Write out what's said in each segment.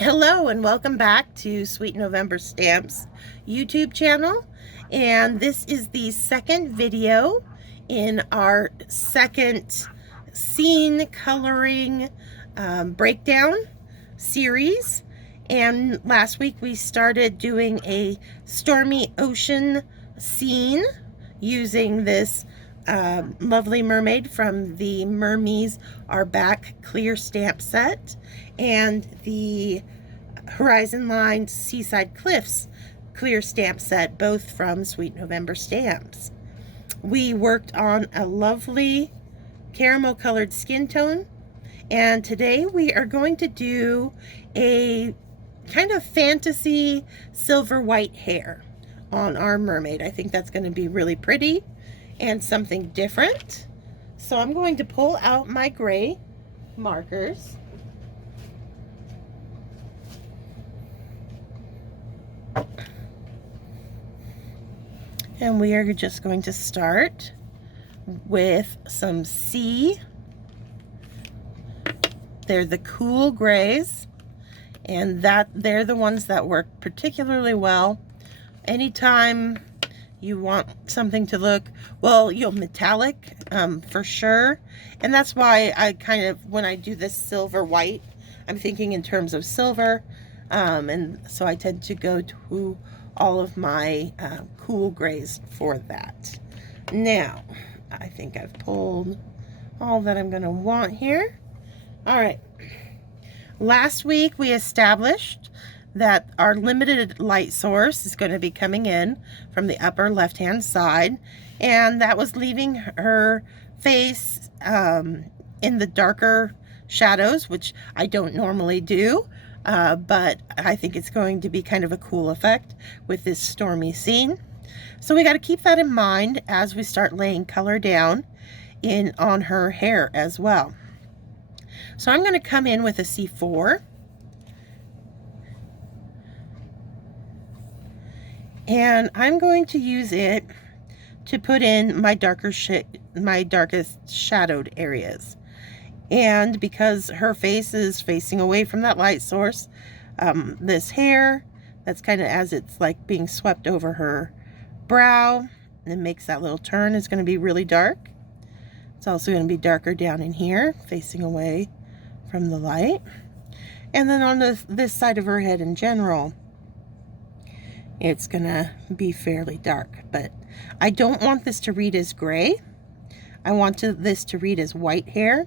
Hello and welcome back to Sweet November Stamps YouTube channel, and this is the second video in our second scene coloring breakdown series. And last week we started doing a stormy ocean scene using this lovely mermaid from the Mermee's Are Back clear stamp set and the Horizon Line Seaside Cliffs clear stamp set, both from Sweet November Stamps. We worked on a lovely caramel colored skin tone, and today we are going to do a kind of fantasy silver white hair on our mermaid. I think that's going to be really pretty and something different. So I'm going to pull out my gray markers. And we are just going to start with some sea. They're the cool grays, and they're the ones that work particularly well anytime you want something to look, well, metallic for sure. And that's why I kind of, when I do this silver white, I'm thinking in terms of silver, and so I tend to go to all of my cool grays for that. Now, I think I've pulled all that I'm going to want here. All right. Last week we established that our limited light source is going to be coming in from the upper left hand side, and that was leaving her face in the darker shadows, which I don't normally do, but I think it's going to be kind of a cool effect with this stormy scene. So we got to keep that in mind as we start laying color down on her hair as well. So I'm going to come in with a C4, and I'm going to use it to put in my darkest shadowed areas. And because her face is facing away from that light source, this hair, that's kind of as it's like being swept over her brow and makes that little turn, is going to be really dark. It's also going to be darker down in here, facing away from the light. And then on this side of her head in general, it's going to be fairly dark. But I don't want this to read as gray. I want this to read as white hair.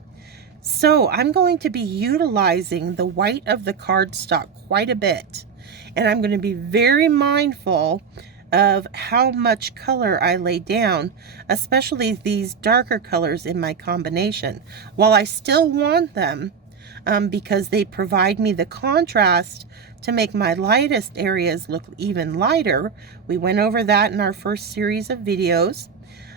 So I'm going to be utilizing the white of the cardstock quite a bit. And I'm going to be very mindful of how much color I lay down, especially these darker colors in my combination. While I still want them, because they provide me the contrast to make my lightest areas look even lighter. We went over that in our first series of videos,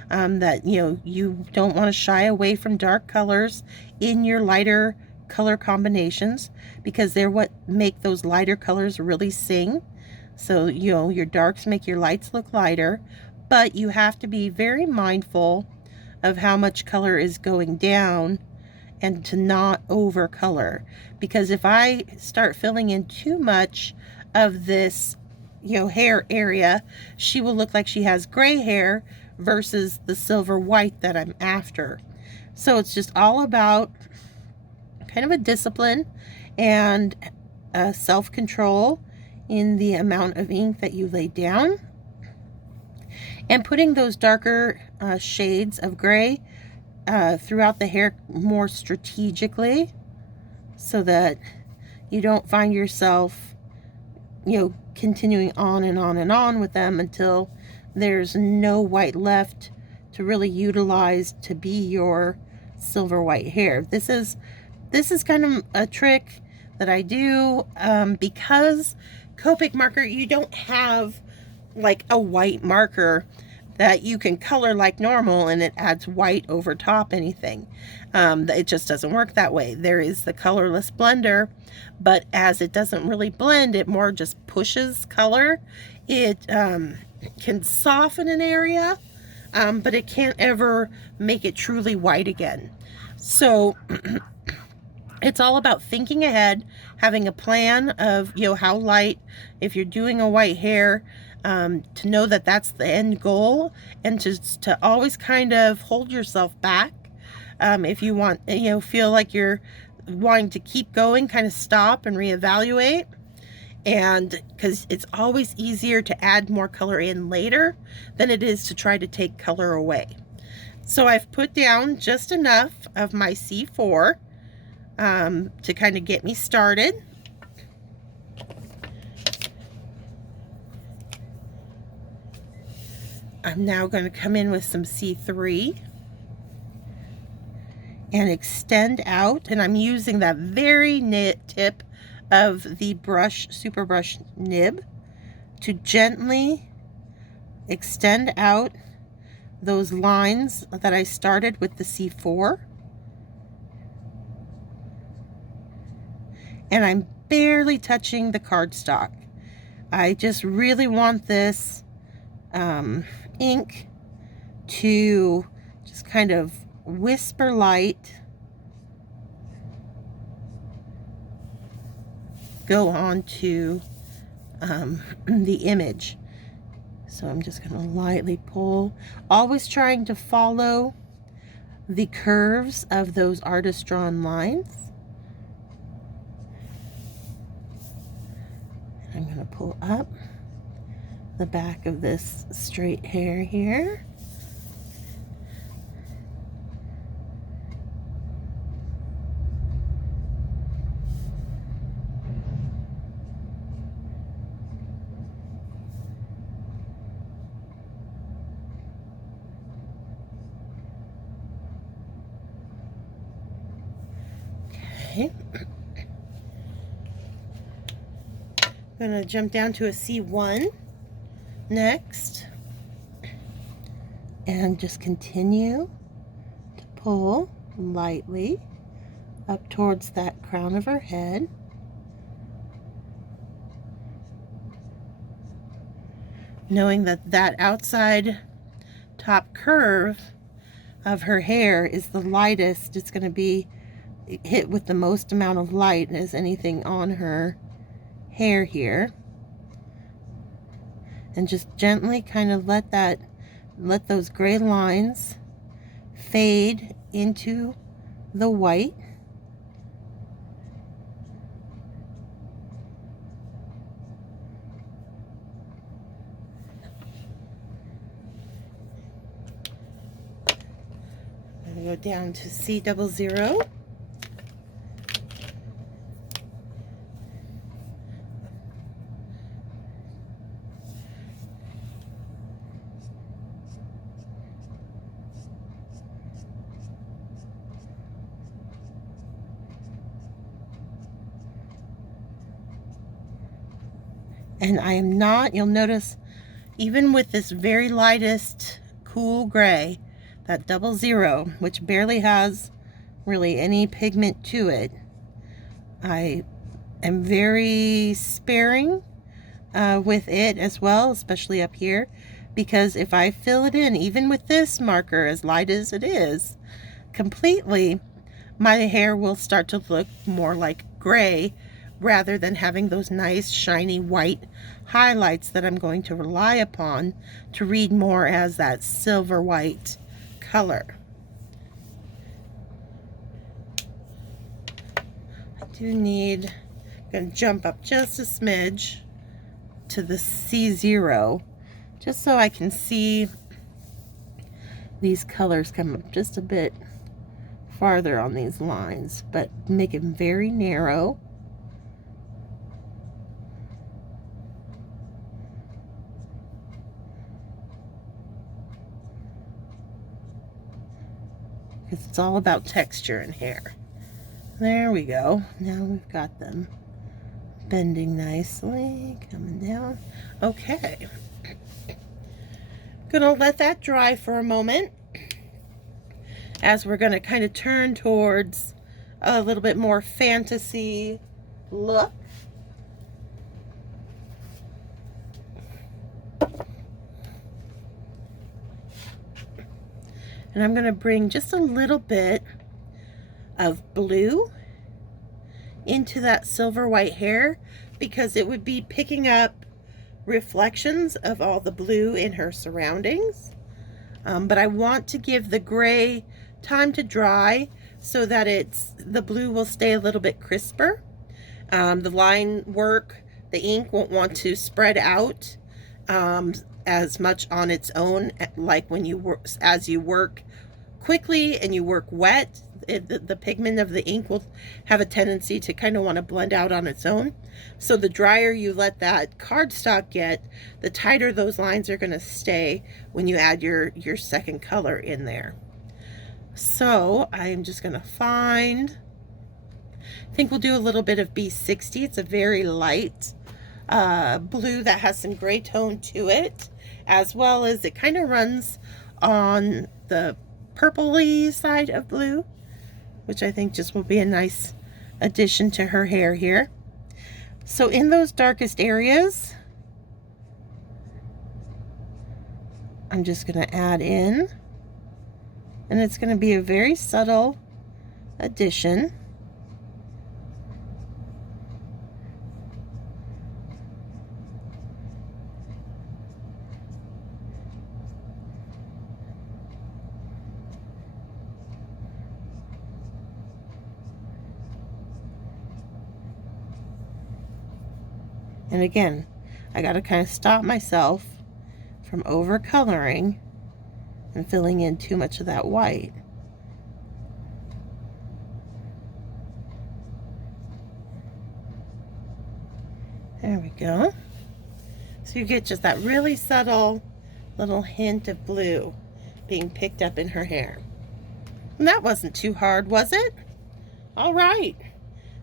that you don't want to shy away from dark colors in your lighter color combinations, because they're what make those lighter colors really sing. So your darks make your lights look lighter, but you have to be very mindful of how much color is going down and to not over color, because if I start filling in too much of this hair area, she will look like she has gray hair versus the silver white that I'm after. So it's just all about kind of a discipline and self-control in the amount of ink that you lay down, and putting those darker shades of gray throughout the hair more strategically, so that you don't find yourself continuing on and on and on with them until there's no white left to really utilize to be your silver white hair. This is kind of a trick that I do because Copic marker, you don't have like a white marker that you can color like normal and it adds white over top anything. It just doesn't work that way. There is the colorless blender, but as it doesn't really blend, it more just pushes color. It can soften an area, but it can't ever make it truly white again. So It's all about thinking ahead, having a plan of, you know, how light, if you're doing a white hair, to know that that's the end goal, and to always kind of hold yourself back. If you want, you know, feel like you're wanting to keep going, kind of stop and reevaluate. And because it's always easier to add more color in later than it is to try to take color away. So I've put down just enough of my C4 to kind of get me started. I'm now going to come in with some C3 and extend out, and I'm using that very tip of the brush, super brush nib, to gently extend out those lines that I started with the C4. And I'm barely touching the cardstock. I just really want this ink to just kind of whisper light go onto the image. So I'm just going to lightly pull, always trying to follow the curves of those artist drawn lines. I'm going to pull up the back of this straight hair here. Okay. I'm going to jump down to a C1 next and just continue to pull lightly up towards that crown of her head. Knowing that that outside top curve of her hair is the lightest, it's going to be hit with the most amount of light as anything on her hair here. And just gently kind of let those gray lines fade into the white. I'm going to go down to C00. And I am not, you'll notice, even with this very lightest cool gray, that 00, which barely has really any pigment to it, I am very sparing with it as well, especially up here, because if I fill it in, even with this marker, as light as it is, completely, my hair will start to look more like gray rather than having those nice shiny white highlights that I'm going to rely upon to read more as that silver white color. I do need, I'm going to jump up just a smidge to the C0 just so I can see these colors come up just a bit farther on these lines, but make it very narrow. Because it's all about texture in hair. There we go. Now we've got them bending nicely, coming down. Okay. Gonna let that dry for a moment as we're gonna kind of turn towards a little bit more fantasy look. And I'm going to bring just a little bit of blue into that silver white hair because it would be picking up reflections of all the blue in her surroundings. But I want to give the gray time to dry so that the blue will stay a little bit crisper. The line work, the ink won't want to spread out as much on its own, like when you work, as you work quickly and you work wet, the pigment of the ink will have a tendency to kind of want to blend out on its own. So the drier you let that cardstock get, the tighter those lines are going to stay when you add your second color in there. So I'm just going to find, I think we'll do a little bit of B60. It's a very light blue that has some gray tone to it, as well as it kind of runs on the purpley side of blue, which I think just will be a nice addition to her hair here. So in those darkest areas, I'm just going to add in, and it's going to be a very subtle addition. And again, I got to kind of stop myself from over coloring and filling in too much of that white. There we go. So you get just that really subtle little hint of blue being picked up in her hair. And that wasn't too hard, was it? All right.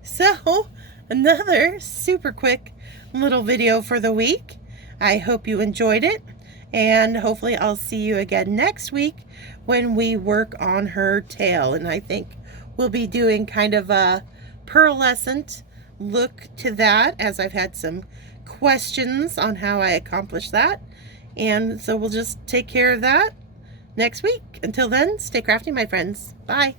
So another super quick little video for the week. I hope you enjoyed it, and hopefully I'll see you again next week when we work on her tail. And I think we'll be doing kind of a pearlescent look to that, as I've had some questions on how I accomplish that. And so we'll just take care of that next week. Until then, stay crafty, my friends. Bye.